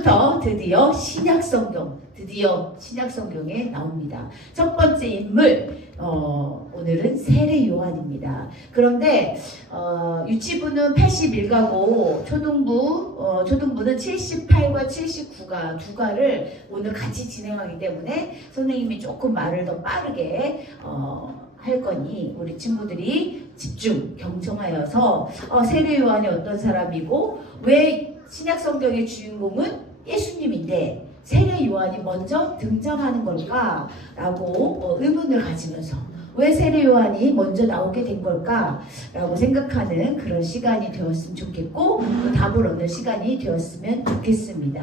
오늘부터 드디어 신약성경에 나옵니다. 첫 번째 인물, 오늘은 세례 요한입니다. 그런데 유치부는 81가고 초등부는 78과 79가 두 과를 오늘 같이 진행하기 때문에 선생님이 조금 말을 더 빠르게 할 거니 우리 친구들이 집중 경청하여서 세례 요한이 어떤 사람이고 왜 신약성경의 주인공은 예수님인데 세례 요한이 먼저 등장하는 걸까? 라고 의문을 가지면서 왜 세례 요한이 먼저 나오게 된 걸까? 라고 생각하는 그런 시간이 되었으면 좋겠고 또 답을 얻는 시간이 되었으면 좋겠습니다.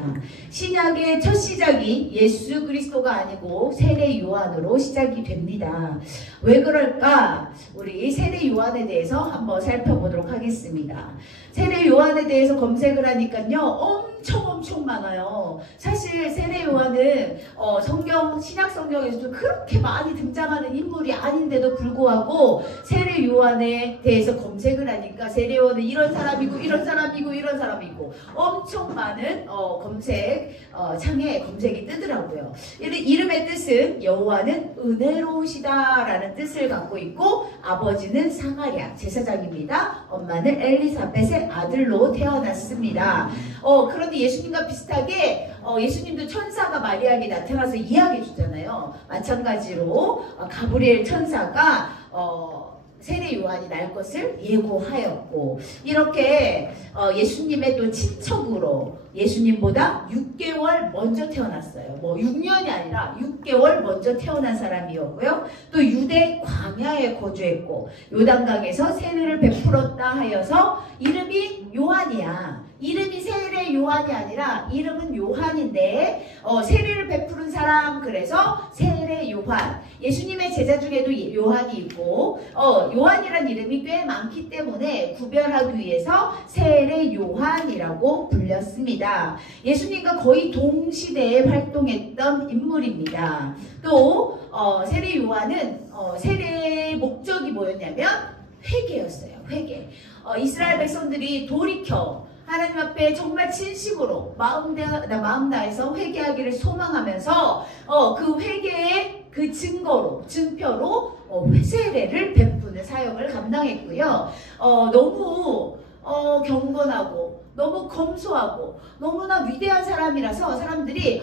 신약의 첫 시작이 예수 그리스도가 아니고 세례 요한으로 시작이 됩니다. 왜 그럴까? 우리 세례 요한에 대해서 한번 살펴보도록 하겠습니다. 세례 요한에 대해서 검색을 하니까요 엄청 많아요. 사실 세례 요한은 신약 성경에서도 그렇게 많이 등장하는 인물이 아닌데도 불구하고 세례 요한에 대해서 검색을 하니까 세례 요한은 이런 사람이고 이런 사람이고 이런 사람이고 엄청 많은 검색 창에 검색이 뜨더라고요. 이름의 뜻은 여호와는 은혜로우시다 라는 뜻을 갖고 있고 아버지는 사가랴 제사장입니다. 엄마는 엘리사벳의 아들로 태어났습니다. 그런데 예수님과 비슷하게 예수님도 천사가 마리아에게 나타나서 이야기해 주잖아요. 마찬가지로 가브리엘 천사가 세례 요한이 날 것을 예고하였고 이렇게 예수님의 또 친척으로 예수님보다 6개월 먼저 태어났어요. 6년이 아니라 6개월 먼저 태어난 사람이었고요. 또 유대 광야에 거주했고 요단강에서 세례를 베풀었다 하여서 이름이 요한이야. 이름이 세례 요한이 아니라 이름은 요한인데 세례를 베푸는 사람 그래서 세례 요한. 예수님의 제자 중에도 요한이 있고 요한이란 이름이 꽤 많기 때문에 구별하기 위해서 세례 요한이라고 불렸습니다. 예수님과 거의 동시대에 활동했던 인물입니다. 또 세례 요한은 세례의 목적이 뭐였냐면 회개였어요. 회개. 이스라엘 백성들이 돌이켜 하나님 앞에 정말 진심으로 마음 다해서 회개하기를 소망하면서 그 회개의 그 증표로 세례를 베푸는 사역을 감당했고요. 너무 경건하고 너무 검소하고 너무나 위대한 사람이라서 사람들이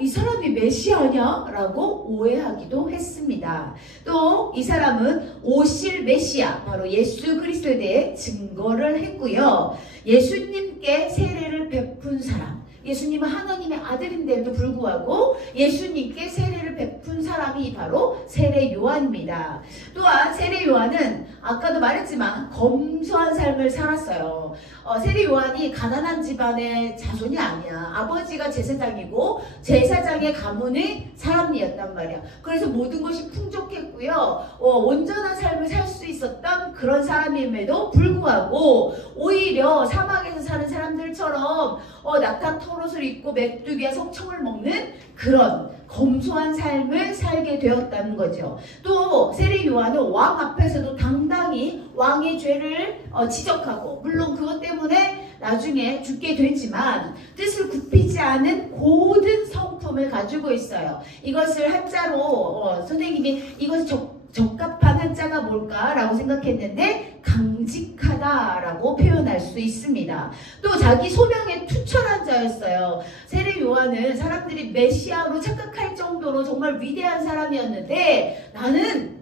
이 사람이 메시아냐? 라고 오해하기도 했습니다. 또 이 사람은 오실 메시아 바로 예수 그리스도에 대해 증거를 했고요. 예수님께 세례를 베푼 사람 예수님은 하나님의 아들인데도 불구하고 예수님께 세례를 베푼 사람이 바로 세례 요한입니다. 또한 세례 요한은 아까도 말했지만 검소한 삶을 살았어요. 세례 요한이 가난한 집안의 자손이 아니야. 아버지가 제사장이고 제사장의 가문의 사람이었단 말이야. 그래서 모든 것이 풍족했고요. 온전한 삶을 살 수 있었던 그런 사람임에도 불구하고 오히려 사막에서 사는 사람들처럼 낙타 털옷을 입고 메뚜기와 성청을 먹는 그런 검소한 삶을 살게 되었다는 거죠. 또 세례 요한은 왕 앞에서도 당당히 왕의 죄를 지적하고 물론 그것 때문에 나중에 죽게 되지만 뜻을 굽히지 않은 고든 성품을 가지고 있어요. 이것을 한자로 선생님이 이것을 적합한 한자가 뭘까라고 생각했는데 강직하다라고 표현할 수 있습니다. 또 자기 소명에 투철한 자였어요. 세례 요한은 사람들이 메시아로 착각할 정도로 정말 위대한 사람이었는데 나는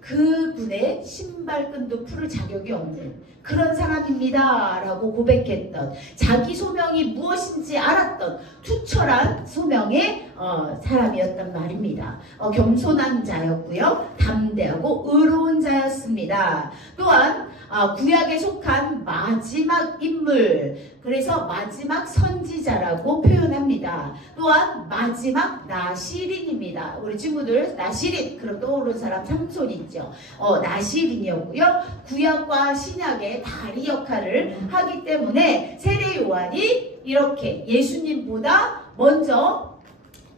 그분의 신발끈도 풀을 자격이 없는 그런 사람입니다 라고 고백했던 자기 소명이 무엇인지 알았던 투철한 소명의 사람이었단 말입니다. 겸손한 자였고요. 담대하고 의로운 자였습니다. 또한 구약에 속한 마지막 인물 그래서 마지막 선지자라고 표현합니다. 또한 마지막 나시린입니다. 우리 친구들 나시린 그럼 떠오르는 사람 삼손 있죠. 나시린이었고요. 구약과 신약의 다리 역할을 하기 때문에 세례 요한이 이렇게 예수님보다 먼저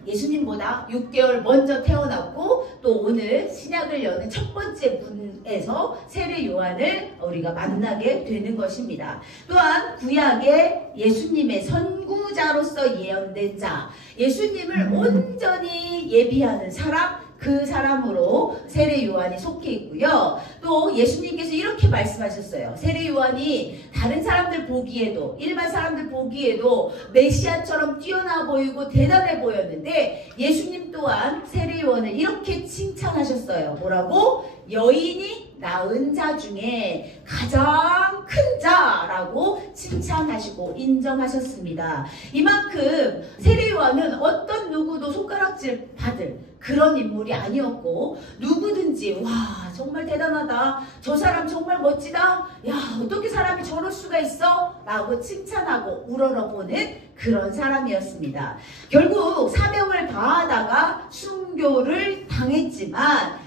예수님보다 6개월 먼저 태어났고 또 오늘 신약을 여는 첫 번째 분에서 세례 요한을 우리가 만나게 되는 것입니다. 또한 구약의 예수님의 선구자로서 예언된 자, 예수님을 온전히 예비하는 사람, 그 사람으로 세례 요한이 속해 있고요. 또 예수님께서 이렇게 말씀하셨어요. 세례 요한이 다른 사람들 보기에도, 일반 사람들 보기에도 메시아처럼 뛰어나 보이고 대단해 보였는데 예수님 또한 세례 요한을 이렇게 칭찬하셨어요. 뭐라고? 여인이 낳은 자 중에 가장 큰 자라고 칭찬하시고 인정하셨습니다. 이만큼 세례 요한은 어떤 누구도 손가락질 받을 그런 인물이 아니었고, 누구든지 와 정말 대단하다, 저 사람 정말 멋지다, 야 어떻게 사람이 저럴 수가 있어? 라고 칭찬하고 우러러보는 그런 사람이었습니다. 결국 사명을 다하다가 순교를 당했지만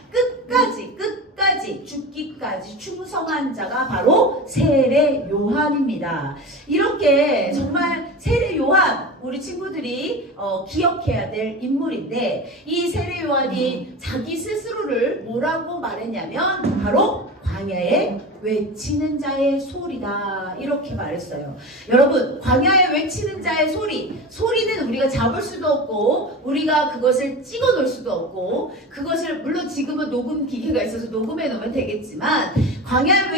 끝까지 죽기까지 충성한 자가 바로 세례 요한입니다. 이렇게 정말 세례 요한, 우리 친구들이 기억해야 될 인물인데, 이 세례 요한이 자기 스스로를 뭐라고 말했냐면 바로 광야에 외치는 자의 소리다, 이렇게 말했어요. 여러분, 광야에 외치는 자의 소리는 우리가 잡을 수도 없고 우리가 그것을 찍어 놓을 수도 없고, 그것을 물론 지금은 녹음 기계가 있어서 녹음해 놓으면 되겠지만, 광야에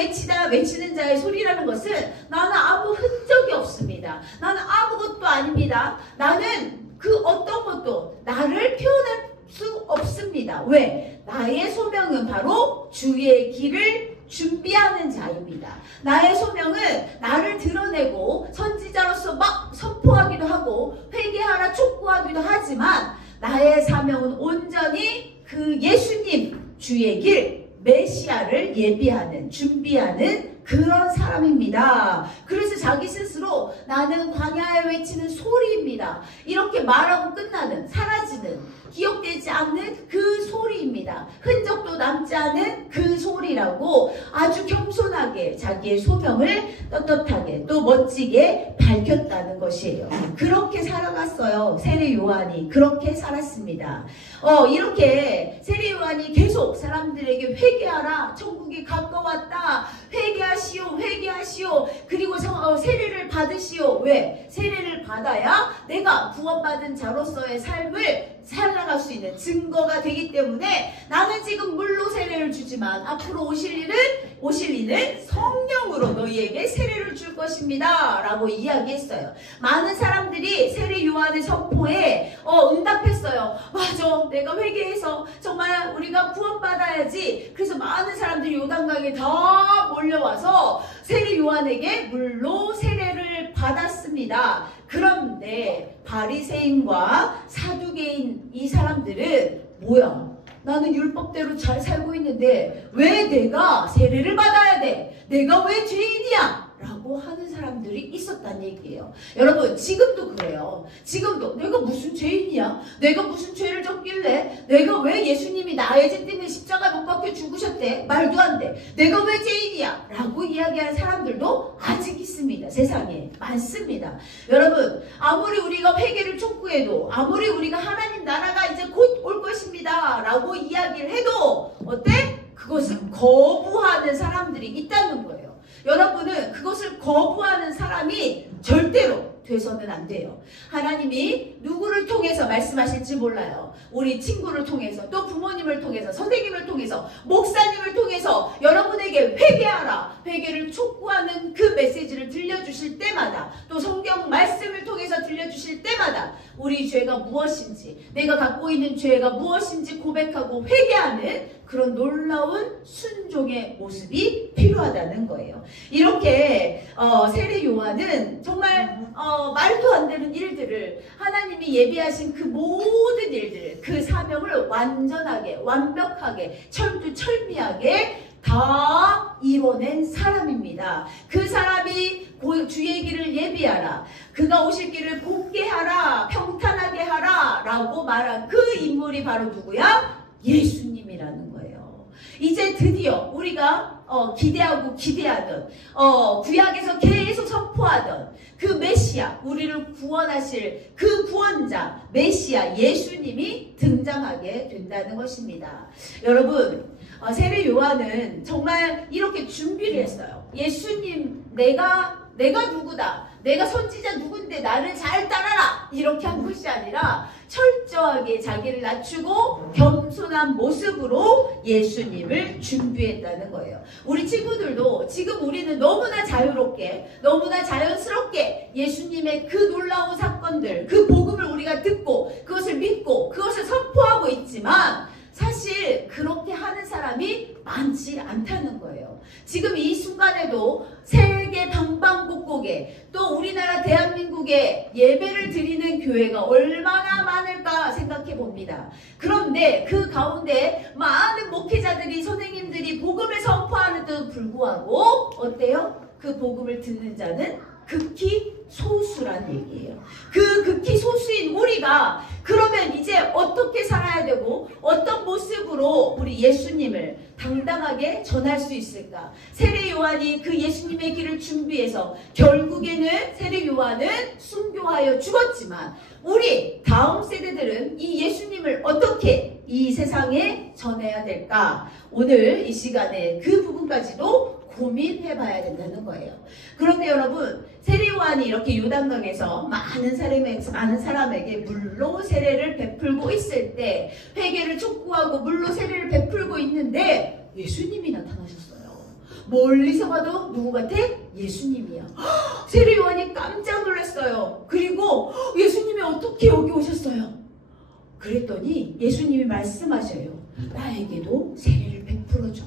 외치는 자의 소리라는 것은 나는 아무 흔적이 없습니다, 나는 아무것도 아닙니다, 나는 그 어떤 것도 나를 표현할 수 없습니다. 왜? 나의 소명은 바로 주의 길을 준비하는 자입니다. 나의 소명은 나를 드러내고 선지자로서 막 선포하기도 하고 회개하라 촉구하기도 하지만, 나의 사명은 온전히 그 예수님, 주의 길, 메시아를 예비하는, 준비하는 그런 사람입니다. 그래서 자기 스스로 나는 광야에 외치는 소리입니다, 이렇게 말하고 끝나는, 사라지는, 기억되지 않는 그 소리입니다. 흔적도 남지 않은 그 소리라고 아주 겸손하게 자기의 소명을 떳떳하게 또 멋지게 밝혔다는 것이에요. 그렇게 살아갔어요. 세례 요한이 그렇게 살았습니다. 이렇게 세례 요한이 계속 사람들에게 회개하라, 천국이 가까웠다, 회개하시오, 그리고 세례를 받으시오. 왜? 세례를 받아야 내가 구원받은 자로서의 삶을 살아갈 수 있는 증거가 되기 때문에, 나는 지금 물로 세례를 주지만 앞으로 오실 이는 성령으로 너희에게 세례를 줄 것입니다 라고 이야기했어요. 많은 사람들이 세례 요한의 선포에 응답했어요. 맞아, 내가 회개해서 정말 우리가 구원받아야지. 그래서 많은 사람들이 요단강에 다 몰려와서 세례 요한에게 물로 세례를 받았습니다. 그런데 바리새인과 사두개인 이 사람들은 뭐야? 나는 율법대로 잘 살고 있는데 왜 내가 세례를 받아야 돼? 내가 왜 죄인이야? 라고 하는 사람들이 있었다는 얘기예요. 여러분, 지금도 그래요. 지금도 내가 무슨 죄인이야? 내가 무슨 죄를 졌길래? 내가 왜 예수님이 나의 죄 때문에 십자가 못 박혀 죽으셨대? 말도 안 돼. 내가 왜 죄인이야? 라고 이야기하는 사람들도 아직 있습니다. 세상에 많습니다. 여러분, 아무리 우리가 회개를 촉구해도, 아무리 우리가 하나님 나라가 이제 곧 올 것입니다 라고 이야기를 해도 어때? 그것을 거부하는 사람들이 있다는 거예요. 여러분은 그것을 거부하는 사람이 절대로 돼서는 안 돼요. 하나님이 누구를 통해서 말씀하실지 몰라요. 우리 친구를 통해서, 또 부모님을 통해서, 선생님을 통해서, 목사님을 통해서 여러분에게 회개하라, 회개를 촉구하는 그 메시지를 들려주실 때마다, 또 성경 말씀을 통해서 들려주실 때마다 우리 죄가 무엇인지, 내가 갖고 있는 죄가 무엇인지 고백하고 회개하는 그런 놀라운 순종의 모습이 필요하다는 거예요. 이렇게 세례 요한은 정말 말도 안 되는 일들을, 하나님이 예비하신 그 모든 일들을, 그 사명을 완전하게, 완벽하게, 철두철미하게 다 이뤄낸 사람입니다. 그 사람이 주의 길을 예비하라, 그가 오실 길을 곱게 하라, 평탄하게 하라 라고 말한 그 인물이 바로 누구야? 예수님이라는 거예요. 이제 드디어 우리가 기대하고 기대하던 구약에서 계속 선포하던 그 메시아, 우리를 구원하실 그 구원자 메시아 예수님이 등장하게 된다는 것입니다. 여러분, 세례 요한은 정말 이렇게 준비를 했어요. 예수님, 내가 누구다, 내가 선지자 누군데 나를 잘 따라라, 이렇게 한 것이 아니라 철저하게 자기를 낮추고 겸손한 모습으로 예수님을 준비했다는 거예요. 우리 친구들도 지금 우리는 너무나 자유롭게, 너무나 자연스럽게 예수님의 그 놀라운 사건들, 그 복음을 우리가 듣고 그것을 믿고 그것을 선포하고 있지만 사실 그렇게 하는 사람이 많지 않다는 거예요. 지금 이 순간에도 세계 방방곡곡에 또 우리나라 대한민국에 예배를 드리는 교회가 얼마나 많을까 생각해 봅니다. 그런데 그 가운데 많은 목회자들이, 선생님들이 복음을 선포하는데도 불구하고 어때요? 그 복음을 듣는 자는 극히 소수란 얘기예요. 그 극히 소수인 우리가 그러면 이제 어떻게 살아야 되고 어떤 모습으로 우리 예수님을 당당하게 전할 수 있을까? 세례 요한이 그 예수님의 길을 준비해서 결국에는 세례 요한은 순교하여 죽었지만 우리 다음 세대들은 이 예수님을 어떻게 이 세상에 전해야 될까? 오늘 이 시간에 그 부분까지도 고민해 봐야 된다는 거예요. 그런데 여러분, 세례 요한이 이렇게 요단강에서 많은 사람에게 물로 세례를 베풀고 있을 때, 회개를 촉구하고 물로 세례를 베풀고 있는데 예수님이 나타나셨어요. 멀리서 봐도 누구 같아? 예수님이야. 세례 요한이 깜짝 놀랐어요. 그리고 예수님이 어떻게 여기 오셨어요? 그랬더니 예수님이 말씀하셔요. 나에게도 세례를 베풀어줘.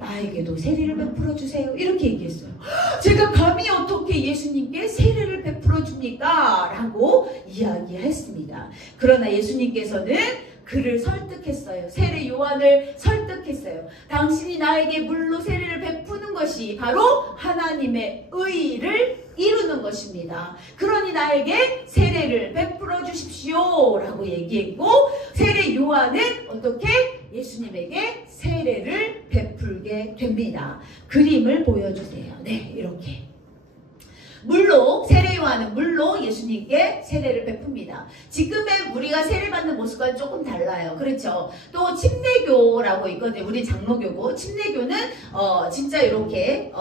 나에게도 세례를 베풀어 주세요. 이렇게 얘기했어요. 제가 감히 어떻게 예수님께 세례를 베풀어 줍니까? 라고 이야기했습니다. 그러나 예수님께서는 그를 설득했어요. 세례 요한을 설득했어요. 당신이 나에게 물로 세례를 베푸는 것이 바로 하나님의 의를 이루는 것입니다. 그러니 나에게 세례를 베풀어 주십시오 라고 얘기했고, 세례 요한은 어떻게? 예수님에게 세례를 베풀게 됩니다. 그림을 보여주세요. 네, 이렇게 물로, 세례 요한은 물로 예수님께 세례를 베풉니다. 지금의 우리가 세례받는 모습과는 조금 달라요. 그렇죠? 또 침례교라고 있거든요. 우리 장로교고, 침례교는 진짜 이렇게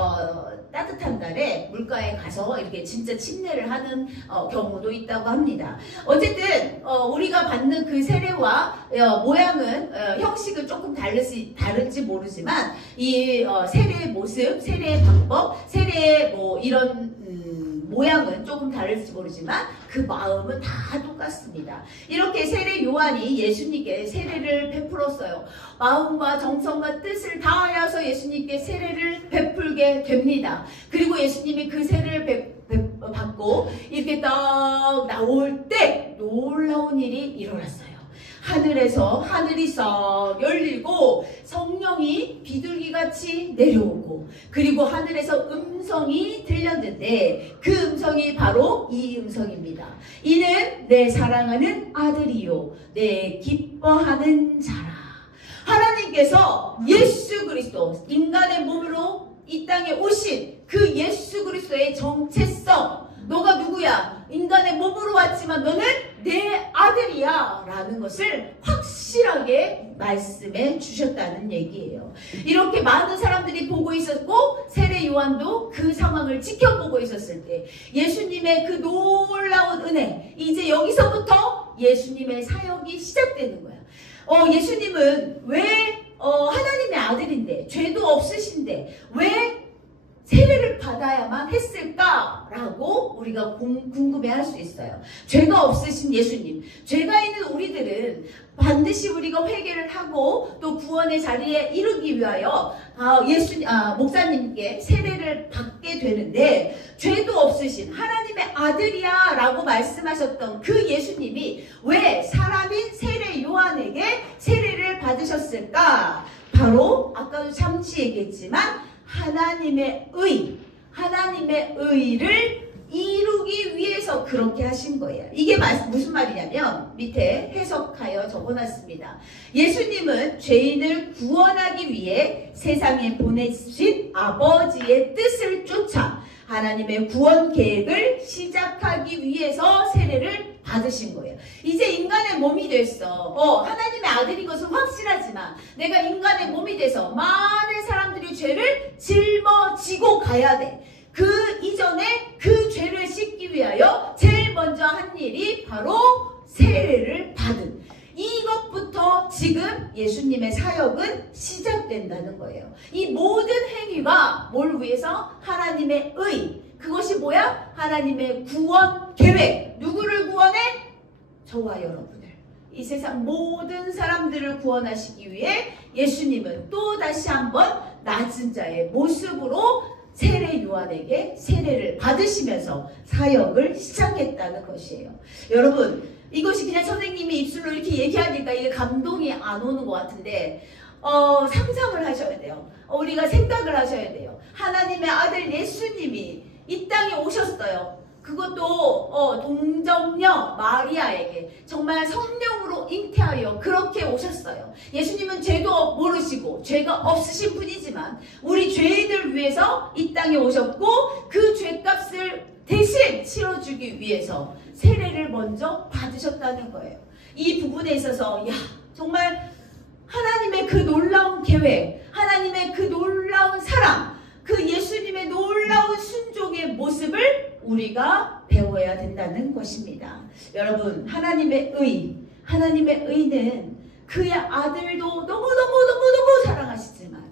따뜻한 날에 물가에 가서 이렇게 진짜 침례를 하는 경우도 있다고 합니다. 어쨌든 우리가 받는 그 세례와 모양은 형식은 조금 다를지 모르지만 이 세례의 모습, 세례의 방법, 세례의 뭐 이런 모양은 조금 다를지 모르지만 그 마음은 다 똑같습니다. 이렇게 세례 요한이 예수님께 세례를 베풀었어요. 마음과 정성과 뜻을 다하여서 예수님께 세례를 베풀게 됩니다. 그리고 예수님이 그 세례를 받고 이렇게 딱 나올 때 놀라운 일이 일어났어요. 하늘에서 하늘이 싹 열리고 성령이 비둘기같이 내려오고, 그리고 하늘에서 음성이 들렸는데 그 음성이 바로 이 음성입니다. 이는 내 사랑하는 아들이요 내 기뻐하는 자라. 하나님께서 예수 그리스도, 인간의 몸으로 이 땅에 오신 그 예수 그리스도의 정체성, 너가 누구야? 인간의 몸으로 왔지만 너는 내 아들이야 라는 것을 확실하게 말씀해 주셨다는 얘기예요. 이렇게 많은 사람들이 보고 있었고, 세례 요한도 그 상황을 지켜보고 있었을 때 예수님의 그 놀라운 은혜, 이제 여기서부터 예수님의 사역이 시작되는 거야. 예수님은 왜 하나님의 아들인데, 죄도 없으신데 왜 세례를 받아야만 했을까라고 우리가 궁금해할 수 있어요. 죄가 없으신 예수님, 죄가 있는 우리들은 반드시 우리가 회개를 하고 또 구원의 자리에 이르기 위하여 목사님께 세례를 받게 되는데, 죄도 없으신 하나님의 아들이야 라고 말씀하셨던 그 예수님이 왜 사람인 세례 요한에게 세례를 받으셨을까? 바로 아까도 잠시 얘기했지만 하나님의 의를 이루기 위해서 그렇게 하신 거예요. 이게 무슨 말이냐면 밑에 해석하여 적어놨습니다. 예수님은 죄인을 구원하기 위해 세상에 보내신 아버지의 뜻을 쫓아 하나님의 구원 계획을 시작하기 위해서 세례를 받으신 거예요. 이제 인간의 몸이 됐어. 하나님의 아들인 것은 확실하지만 내가 인간의 몸이 돼서 많은 사람들이 죄를 짊어지고 가야 돼. 그 이전에 그 죄를 씻기 위하여 제일 먼저 한 일이 바로 세례를 받은, 이것부터 지금 예수님의 사역은 시작된다는 거예요. 이 모든 행위가 뭘 위해서? 하나님의 의. 그것이 뭐야? 하나님의 구원 계획. 누구를 구원해? 저와 여러분을. 이 세상 모든 사람들을 구원하시기 위해 예수님은 또 다시 한번 낮은 자의 모습으로 세례 요한에게 세례를 받으시면서 사역을 시작했다는 것이에요. 여러분, 이것이 그냥 선생님이 입술로 이렇게 얘기하니까 이게 감동이 안 오는 것 같은데 상상을 하셔야 돼요. 우리가 생각을 하셔야 돼요. 하나님의 아들 예수님이 이 땅에 오셨어요. 그것도 동정녀 마리아에게 정말 성령으로 잉태하여 그렇게 오셨어요. 예수님은 죄도 모르시고 죄가 없으신 분이지만 우리 죄인을 위해서 이 땅에 오셨고 그 죄값을 대신 치러주기 위해서 세례를 먼저 받으셨다는 거예요. 이 부분에 있어서 정말 하나님의 그 놀라운 계획, 하나님의 그 놀라운 사랑, 그 예수님의 놀라운 순종의 모습을 우리가 배워야 된다는 것입니다. 여러분, 하나님의 의는 그의 아들도 너무너무 사랑하시지만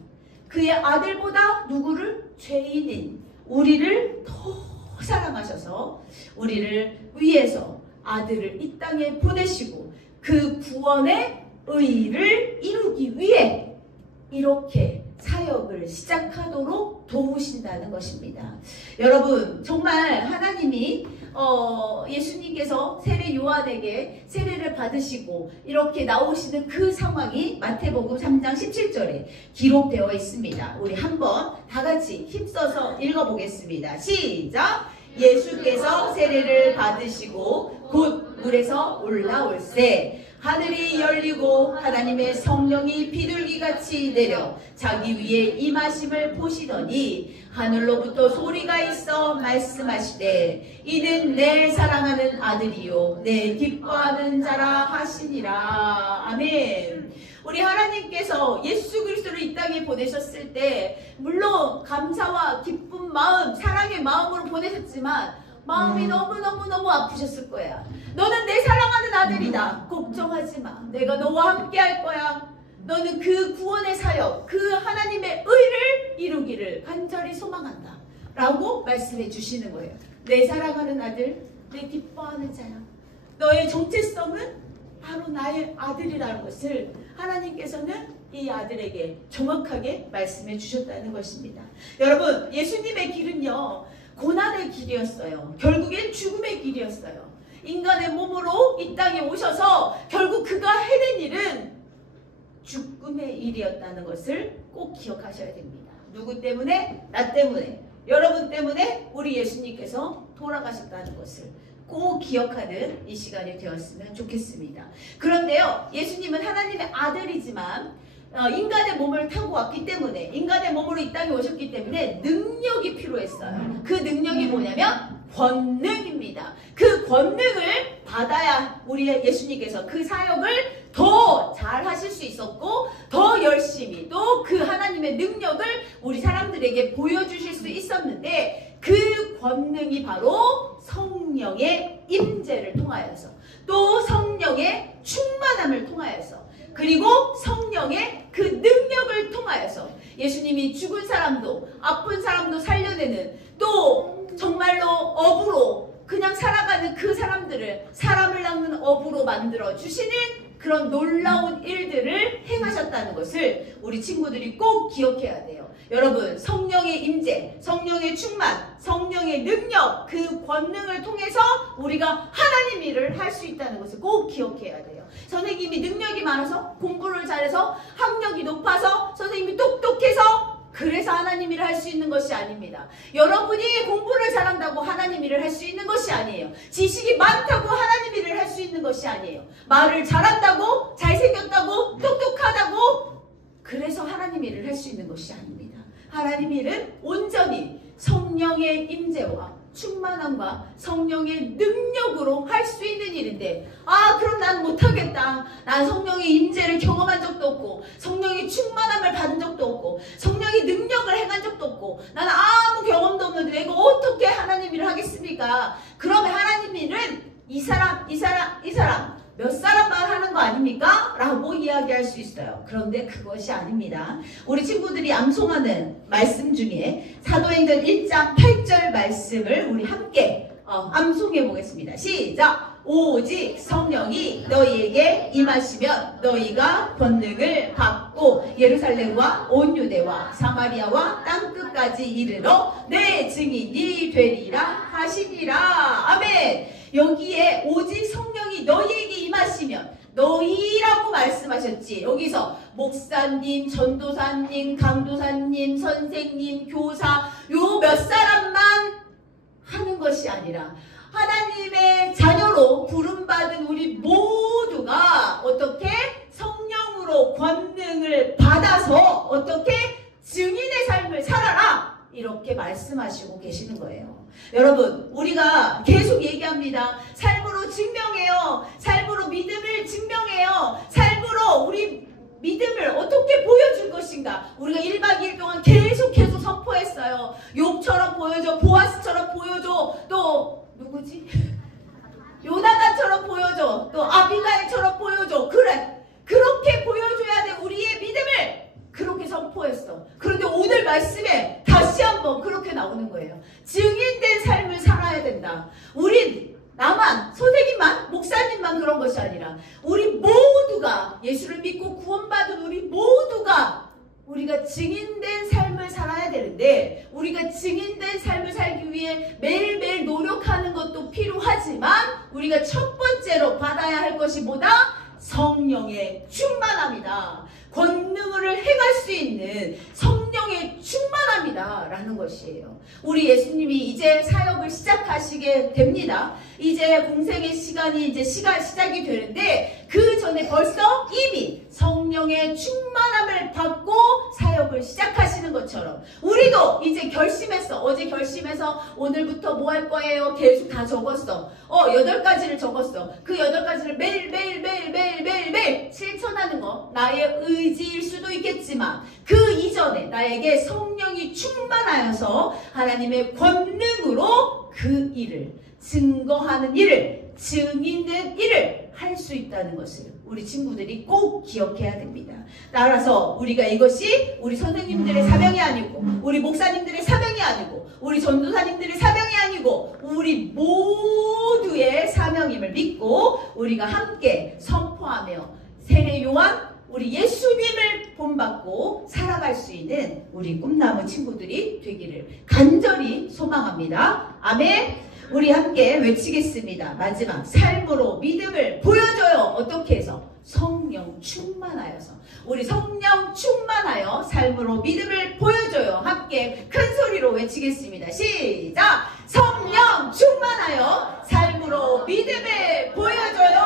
그의 아들보다 누구를? 죄인인 우리를 더 사랑하셔서 우리를 위해서 아들을 이 땅에 보내시고 그 구원의 의를 이루기 위해 이렇게 사역을 시작하도록 도우신다는 것입니다. 여러분, 정말 하나님이 예수님께서 세례 요한에게 세례를 받으시고 이렇게 나오시는 그 상황이 마태복음 3장 17절에 기록되어 있습니다. 우리 한번 다 같이 힘써서 읽어보겠습니다. 시작! 예수께서 세례를 받으시고 곧 물에서 올라올세 하늘이 열리고 하나님의 성령이 비둘기같이 내려 자기 위에 임하심을 보시더니 하늘로부터 소리가 있어 말씀하시되 이는 내 사랑하는 아들이요 내 기뻐하는 자라 하시니라. 아멘. 우리 하나님께서 예수 그리스도를 이 땅에 보내셨을 때 물론 감사와 기쁜 마음, 사랑의 마음으로 보내셨지만 마음이 너무너무 아프셨을 거야. 너는 내 사랑하는 아들이다. 걱정하지 마. 내가 너와 함께 할 거야. 너는 그 구원의 사역, 그 하나님의 의를 이루기를 간절히 소망한다. 라고 말씀해 주시는 거예요. 내 사랑하는 아들, 내 기뻐하는 자야. 너의 정체성은 바로 나의 아들이라는 것을 하나님께서는 이 아들에게 정확하게 말씀해 주셨다는 것입니다. 여러분, 예수님의 길은요, 고난의 길이었어요. 결국엔 죽음의 길이었어요. 인간의 몸으로 이 땅에 오셔서 결국 그가 해낸 일은 죽음의 일이었다는 것을 꼭 기억하셔야 됩니다. 누구 때문에? 나 때문에. 여러분 때문에 우리 예수님께서 돌아가셨다는 것을 꼭 기억하는 이 시간이 되었으면 좋겠습니다. 그런데요, 예수님은 하나님의 아들이지만 인간의 몸을 타고 왔기 때문에, 인간의 몸으로 이 땅에 오셨기 때문에 능력이 필요했어요. 그 능력이 뭐냐면 권능입니다. 그 권능을 받아야 우리 예수님께서 그 사역을 더 잘 하실 수 있었고 더 열심히 또 그 하나님의 능력을 우리 사람들에게 보여주실 수 있었는데, 그 권능이 바로 성령의 임재를 통하여서, 또 성령의 충만함을 통하여서, 그리고 성령의 그 능력을 통하여서 예수님이 죽은 사람도 아픈 사람도 살려내는, 또 정말로 어부로 그냥 살아가는 그 사람들을 사람을 낚는 어부로 만들어 주시는 그런 놀라운 일들을 행하셨다는 것을 우리 친구들이 꼭 기억해야 돼요. 여러분, 성령의 임재, 성령의 충만, 성령의 능력, 그 권능을 통해서 우리가 하나님 일을 할 수 있다는 것을 꼭 기억해야 돼요. 선생님이 능력이 많아서, 공부를 잘해서, 학력이 높아서, 선생님이 똑똑해서 그래서 하나님 일을 할 수 있는 것이 아닙니다. 여러분이 공부를 잘한다고 하나님 일을 할 수 있는 것이 아니에요. 지식이 많다고 하나님 일을 할 수 있는 것이 아니에요. 말을 잘한다고, 잘생겼다고, 똑똑하다고 그래서 하나님 일을 할 수 있는 것이 아닙니다. 하나님 일은 온전히 성령의 임재와 충만함과 성령의 능력으로 할 수 있는 일인데, 그럼 난 못하겠다. 난 성령의 임재를 경험한 적도 없고 성령의 충만함을 받은 적도 없고 성령의 능력을 행한 적도 없고 난 아무 경험도 없는데 내가 어떻게 하나님 일을 하겠습니까? 그러면 하나님 일은 이 사람 몇 사람만 하는 거 아닙니까? 라고 이야기할 수 있어요. 그런데 그것이 아닙니다. 우리 친구들이 암송하는 말씀 중에 사도행전 1장 8절 말씀을 우리 함께 암송해 보겠습니다. 시작! 오직 성령이 너희에게 임하시면 너희가 권능을 받고 예루살렘과 온 유대와 사마리아와 땅끝까지 이르러 내 증인이 되리라 하시니라. 아멘. 여기에 오직 성령이 너희에게 임하시면, 너희라고 말씀하셨지. 여기서 목사님, 전도사님, 강도사님, 선생님, 교사 요 몇 사람만 하는 것이 아니라 하나님의 자녀로 부름받은 우리 모두가 어떻게 성령으로 권능을 받아서 어떻게 증인의 삶을 살아라, 이렇게 말씀하시고 계시는 거예요. 여러분, 우리가 계속 얘기합니다. 삶으로 증명해요. 삶으로 믿음을 증명해요. 삶으로 우리 믿음을 어떻게 보여줄 것인가. 우리가 1박 2일 동안 계속해서 선포했어요. 욥처럼 보여줘, 보아스처럼 보여줘, 또 누구지? 요나단처럼 보여줘, 또 아비가일처럼 보여줘. 그래, 그렇게 보여줘야 돼. 우리의 믿음을 그렇게 선포했어. 그런데 오늘 말씀에 다시 한번 그렇게 나오는 거예요. 증인된 삶을 살아야 된다. 우린 나만, 선생님만, 목사님만 그런 것이 아니라 우리 모두가, 예수를 믿고 구원받은 우리 모두가 우리가 증인된 삶을 살아야 되는데, 우리가 증인된 삶을 살기 위해 매일매일 노력하는 것도 필요하지만 우리가 첫 번째로 받아야 할 것이 뭐다? 성령의 충만함이다. 권능을 행할 수 있는 성령의 충만함이다 라는 것이에요. 우리 예수님이 이제 사역을 시작하시게 됩니다. 이제 공생의 시간이 이제 시작이 되는데, 그 전에 벌써 이미 성령의 충만함을 받고 사역을 시작하시는 것처럼 우리도 이제 결심했어. 어제 결심해서 오늘부터 뭐 할 거예요? 계속 다 적었어. 8가지를 적었어. 그 8가지를 매일 실천하는 거 나의 의지일 수도 있겠지만, 그 이전에 나에게 성령이 충만하여서 하나님의 권능으로 그 일을, 증거하는 일을, 증인된 일을 할 수 있다는 것을 우리 친구들이 꼭 기억해야 됩니다. 따라서 우리가 이것이 우리 선생님들의 사명이 아니고, 우리 목사님들의 사명이 아니고, 우리 전도사님들의 사명이 아니고 우리 모두의 사명임을 믿고 우리가 함께 선포하며 세례 요한, 우리 예수님을 본받고 살아갈 수 있는 우리 꿈나무 친구들이 되기를 간절히 소망합니다. 아멘. 우리 함께 외치겠습니다. 마지막, 삶으로 믿음을 보여줘요. 어떻게 해서? 성령 충만하여서. 우리 성령 충만하여 삶으로 믿음을 보여줘요. 함께 큰 소리로 외치겠습니다. 시작! 성령 충만하여 삶으로 믿음을 보여줘요.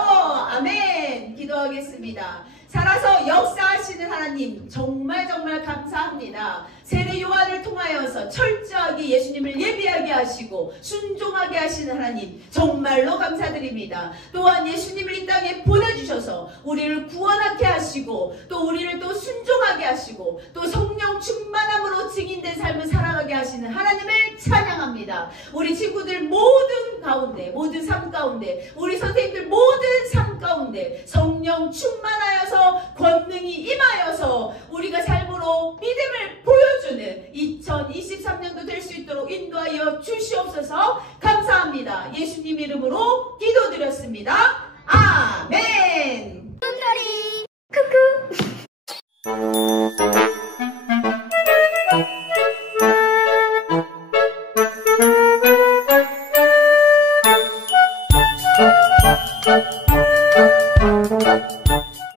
아멘. 기도하겠습니다. 살아서 역사하시는 하나님, 정말 감사합니다. 세례 요한을 통하여서 철저하게 예수님을 예비하게 하시고 순종하게 하시는 하나님, 정말로 감사드립니다. 또한 예수님을 이 땅에 보내주셔서 우리를 구원하게 하시고, 또 우리를 또 순종하게 하시고, 또 성령 충만함으로 증인된 삶을 살아가게 하시는 하나님을 찬양합니다. 우리 친구들 모든 가운데, 모든 삶 가운데, 우리 선생님들 모든 삶 가운데 성령 충만